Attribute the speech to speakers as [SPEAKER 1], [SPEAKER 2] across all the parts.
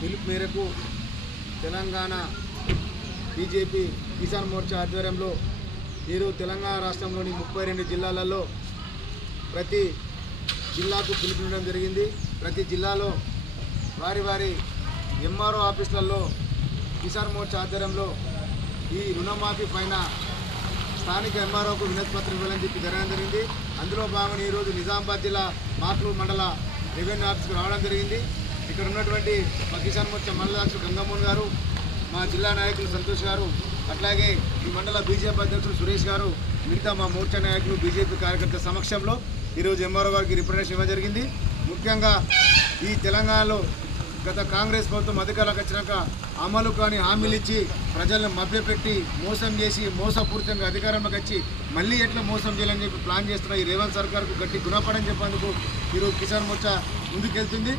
[SPEAKER 1] పిలుపు మేరకు తెలంగాణ బీజేపీ కిసాన్ మోర్చా ఆధ్వర్యంలో ఈరోజు తెలంగాణ రాష్ట్రంలోని ముప్పై రెండు జిల్లాలలో ప్రతి జిల్లాకు పిలుపునివ్వడం జరిగింది. ప్రతి జిల్లాలో వారి వారి ఎంఆర్ఓ ఆఫీసులలో కిసాన్ మోర్చా ఆధ్వర్యంలో ఈ రుణమాఫీ పైన స్థానిక ఎంఆర్ఓకు వినతి పత్రం ఇవ్వాలని చెప్పి జరగడం జరిగింది. అందులో భాగంగా ఈరోజు నిజామాబాద్ జిల్లా మాట్లూరు మండల రెవెన్యూ ఆఫీస్కి రావడం జరిగింది. ఇక్కడ ఉన్నటువంటి మా కిసాన్ మోర్చా మండల అధ్యక్షుడు గంగమ్మోహన్ గారు మా జిల్లా నాయకులు సంతోష్ గారు అట్లాగే ఈ మండల బీజేపీ అధ్యక్షుడు సురేష్ గారు మిగతా మా మోర్చా నాయకులు బీజేపీ కార్యకర్తల సమక్షంలో ఈరోజు ఎంఆర్ఓ గారికి రిప్రజెంటేషన్ ఇవ్వడం జరిగింది. ముఖ్యంగా ఈ తెలంగాణలో గత కాంగ్రెస్ ప్రభుత్వం అధికారులకు వచ్చినాక అమలు కాని హామీలు ఇచ్చి ప్రజలను మభ్యపెట్టి మోసం చేసి మోసపూరితంగా అధికారంలోకి వచ్చి మళ్ళీ ఎట్లా మోసం చేయాలని చెప్పి ప్లాన్ చేస్తున్న ఈ రేవంత్ సర్కార్కు గట్టి గుణపడని చెప్పేందుకు ఈరోజు కిసాన్ మోర్చా ముందుకెళ్తుంది.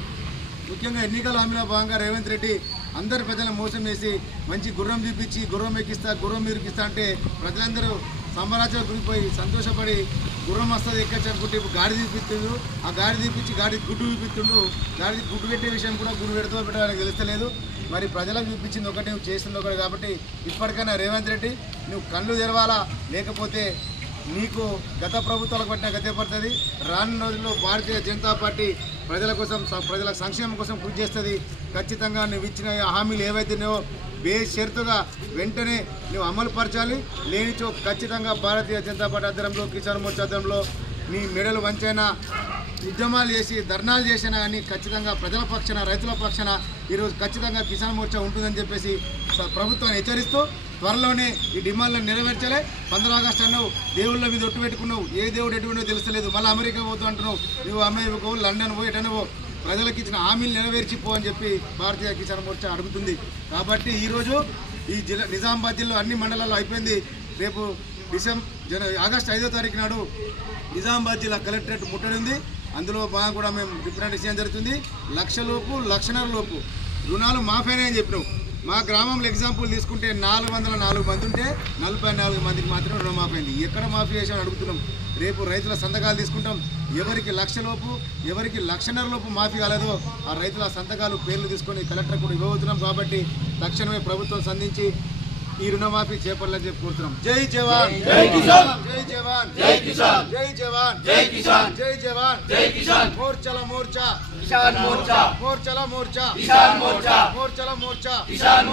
[SPEAKER 1] ముఖ్యంగా ఎన్నికల హామీలో భాగంగా రేవంత్ రెడ్డి అందరు ప్రజలను మోసం చేసి మంచి గుర్రం చూపించి గుర్రం ఎక్కిస్తా గుర్రం మీరుకిస్తా అంటే ప్రజలందరూ సంబరాచాలు గురిపోయి సంతోషపడి గుర్రం వస్తుంది ఎక్కచ్చు అనుకుంటే ఇప్పుడు గాడి తీపిస్తుండ్రు. ఆ గాడి తీపిచ్చి గాడి గుడ్డు చూపిస్తుండ్రు. గాడి గుడ్డు పెట్టే విషయం కూడా గుడ్డు పెడుతూ పెట్టడానికి తెలుస్తలేదు. మరి ప్రజలకు చూపించింది ఒకటి నువ్వు చేసింది ఒకటి కాబట్టి ఇప్పటికైనా రేవంత్ రెడ్డి నువ్వు కళ్ళు తెరవాలా? లేకపోతే నీకు గత ప్రభుత్వాలకు పట్టిన గతే పడుతుంది. రానున్న రోజుల్లో భారతీయ జనతా పార్టీ ప్రజల కోసం స- ప్రజల సంక్షేమం కోసం కృషి చేస్తుంది. ఖచ్చితంగా నువ్వు ఇచ్చిన హామీలు ఏవైతున్నాయో బేషరతుగా వెంటనే నువ్వు అమలు పరచాలి. లేనిచో ఖచ్చితంగా భారతీయ జనతా పార్టీ ఆధ్వర్యంలో కిసాన్ మోర్చా ఆధ్వర్యంలో నీ మెడలు వంచైనా ఉద్యమాలు చేసి ధర్నాలు చేసినా కానీ ఖచ్చితంగా ప్రజల పక్షాన రైతుల పక్షాన ఈరోజు ఖచ్చితంగా కిసాన్ మోర్చా ఉంటుందని చెప్పేసి ప్రభుత్వాన్ని హెచ్చరిస్తూ త్వరలోనే ఈ డిమాండ్లను నెరవేర్చలే. పంద్ర ఆగస్టు అన్నావు దేవుళ్ళ మీద ఒట్టు పెట్టుకున్నావు. ఏ దేవుడు ఎటువంటి తెలుస్తలేదు. మళ్ళీ అమెరికా పోతూ అంటున్నావు నువ్వు అమెరికా లండన్ పో. ఎటనవో ప్రజలకు ఇచ్చిన హామీలు నెరవేర్చిపో అని చెప్పి భారతీయ కిసాన్ మోర్చా అడుగుతుంది. కాబట్టి ఈరోజు ఈ జిల్లా నిజామాబాద్ జిల్లా అన్ని మండలాల్లో అయిపోయింది. రేపు డిసెంబర్ జన ఆగస్టు ఐదో తారీఖు నాడు నిజామాబాద్ జిల్లా కలెక్టరేట్ ముట్టడింది. అందులో బాగా కూడా మేము రిప్రజెంటేషన్ జరుగుతుంది. లక్షలోపు లక్షన్నర లోపు రుణాలు మాఫైనాయని చెప్పినావు. మా గ్రామంలో ఎగ్జాంపుల్ తీసుకుంటే నాలుగు వందల నాలుగు మంది ఉంటే నలభై నాలుగు మందికి మాత్రమే రుణమాఫీ అయింది. ఎక్కడ మాఫీ చేసామని అడుగుతున్నాం. రేపు రైతుల సంతకాలు తీసుకుంటాం. ఎవరికి లక్షలోపు ఎవరికి లక్షన్నర లోపు మాఫీ కాలేదో ఆ రైతుల సంతకాలు పేర్లు తీసుకొని కలెక్టర్ కూడా ఇవ్వబోతున్నాం కాబట్టి తక్షణమే ప్రభుత్వం సంధించి ఈ రుణమాఫీ చేపట్టాలని చెప్పి కోరుతున్నాం.
[SPEAKER 2] జై జవాన్.
[SPEAKER 3] జై కిసాన్.
[SPEAKER 4] జై జవాన్.
[SPEAKER 5] జై కిసాన్.
[SPEAKER 6] జై జవాన్.
[SPEAKER 7] జై కిసాన్.
[SPEAKER 8] జై జవాన్.
[SPEAKER 9] జై కిసాన్.
[SPEAKER 10] మోర్చల మోర్చా.
[SPEAKER 11] కిసాన్ మోర్చా.
[SPEAKER 12] మోర్చల మోర్చా.
[SPEAKER 13] కిసాన్ మోర్చా.
[SPEAKER 14] మోర్చల మోర్చా.
[SPEAKER 15] కిసాన్